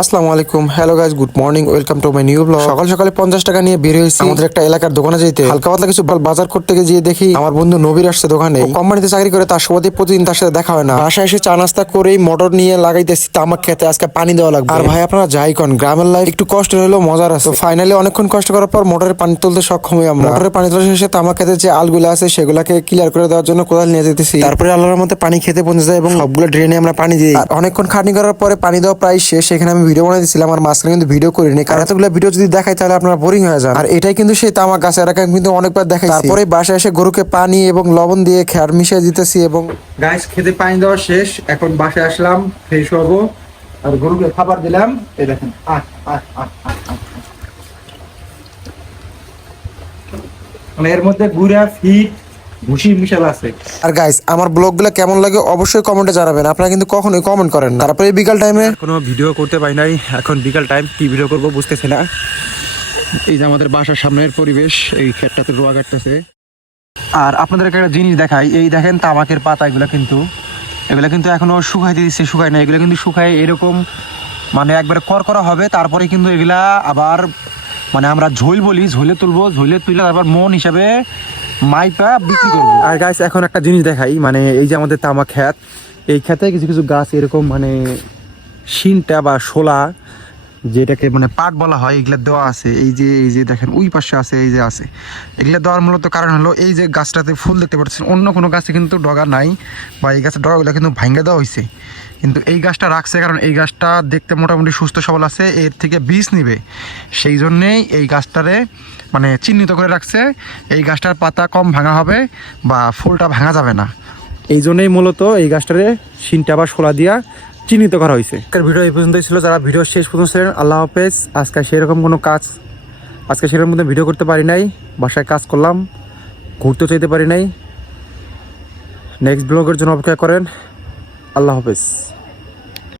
আসসালামু আলাইকুম, hello guys, good morning, welcome to my new blog. সকাল সকালে 50 টাকা নিয়ে বের হয়েছি আমাদের একটা এলাকার দোকানে যেতে। হালকা পাতলা কিছু বাজার করতে গিয়ে দেখি আমার বন্ধু নবীর আসছে দোকানে। ও কোম্পানিতে চাকরি করে, তার সাথে প্রতিদিন তার সাথে দেখা হয় না। বাসায় এসে চা নাস্তা করেই মোটর নিয়ে লাগাইতেছি তামাক খেতে। আজকে পানি দেওয়া লাগবে। আর ভাই আপনারা যাই কোন, গ্রামের লাইফ একটু কষ্ট হলেও মজার আছে। ফাইনালি অনেকক্ষণ কষ্ট করার পর মোটরের পানি তুলতে সক্ষম হই আমরা। মোটরের পানি তোলা শেষে তামাক খেতে যে আলগুলো আছে সেগুলোকে ক্লিয়ার করে দেওয়ার জন্য কোদাল নিয়ে যেতেছি। তারপরে আল্লাহর মধ্যে পানি খেতে পৌঁছে যায় এবং সবগুলো ড্রেনে আমরা পানি দিই। আর অনেকক্ষণ খাটনি করার পরে পানি দেওয়া প্রায় শেষ। সেখানে আমি ভিডিও বানাই দিয়েছিলাম, আর মাঝখানে কিন্তু ভিডিও করিনি, কারণ এতগুলো ভিডিও যদি দেখাই তাহলে আপনারা বোরিং হয়ে যান। আর এটাই কিন্তু সেই তামাক গাছ, এলাকা কিন্তু অনেকবার দেখাই। তারপরে বাসায় এসে গরুকে পানি এবং লবণ দিয়ে খেয়ার মিশিয়ে দিতেছি। এবং গাইস খেতে পানি দেওয়া শেষ, এখন বাসায় আসলাম, ফ্রেশ হবো আর গরুকে খাবার দিলাম। এই দেখেন মানে এর মধ্যে গুড়া ফিট ভুসি মিশাল আছে। আর গাইস আমার ব্লগগুলো কেমন লাগে অবশ্যই কমেন্টে জানাবেন। আপনারা কিন্তু কখনোই কমেন্ট করেন না। তারপরে বিকাল টাইমে কোনো ভিডিও করতে পারি নাই, এখন বিকাল টাইম কি ভিডিও করবো বুঝতেছি না। এই যে আমাদের বাসার সামনের পরিবেশ, এই ক্ষেতটাতে রোয়া কাটতেছে। আর আপনাদের একটা জিনিস দেখাই, এই দেখেন তামাকের পাতা, এগুলো কিন্তু এখনো শুকাইতে দিচ্ছে, শুকায় না। এগুলো কিন্তু শুকায় এরকম মানে একবারে করকরা হবে। তারপরে কিন্তু এগুলা আবার মানে আমরা ঝোল বলি, ঝোলে তুলবো, ঝোলে তুলে তারপর মন হিসাবে মাইপা বিক্রি করবো। আর গাছ এখন একটা জিনিস দেখাই, মানে এই যে আমাদের তামাক ক্ষেত, এই ক্ষেতে কিছু কিছু গাছ এরকম মানে শিনটা বা শোলা, যেটাকে মানে পাট বলা হয়, এগুলা দেওয়া আছে। এই যে দেখেন ওই পাশে আছে, এই যে আছে। এগুলা দেওয়ার মূলত কারণ হলো এই যে গাছটাতে ফুল দেখতে পাচ্ছেন, অন্য কোনো গাছে কিন্তু ডগা নাই, বা এই গাছের ডগাগুলো কিন্তু ভাঙ্গে দেওয়া হয়েছে। কিন্তু এই গাছটা রাখছে কারণ এই গাছটা দেখতে মোটামুটি সুস্থ সবল আছে, এর থেকে বীজ নিবে, সেই জন্যেই এই গাছটারে মানে চিহ্নিত করে রাখছে। এই গাছটার পাতা কম ভাঙা হবে বা ফুলটা ভাঙা যাবে না, এই জন্যই মূলত এই গাছটারে শিনটা বা শোলা দিয়া চিহ্নিত করা হয়েছে। ভিডিও এই পর্যন্তই ছিল। যারা ভিডিও শেষ পর্যন্ত ছিলেন আল্লাহ হাফেজ। আজকে সেরকম মধ্যে ভিডিও করতে পারি নাই, বাসায় কাজ করলাম, ঘুরতে চাইতে পারি নাই। নেক্সট ব্লগের জন্য অপেক্ষা করেন। আল্লাহ হাফেজ।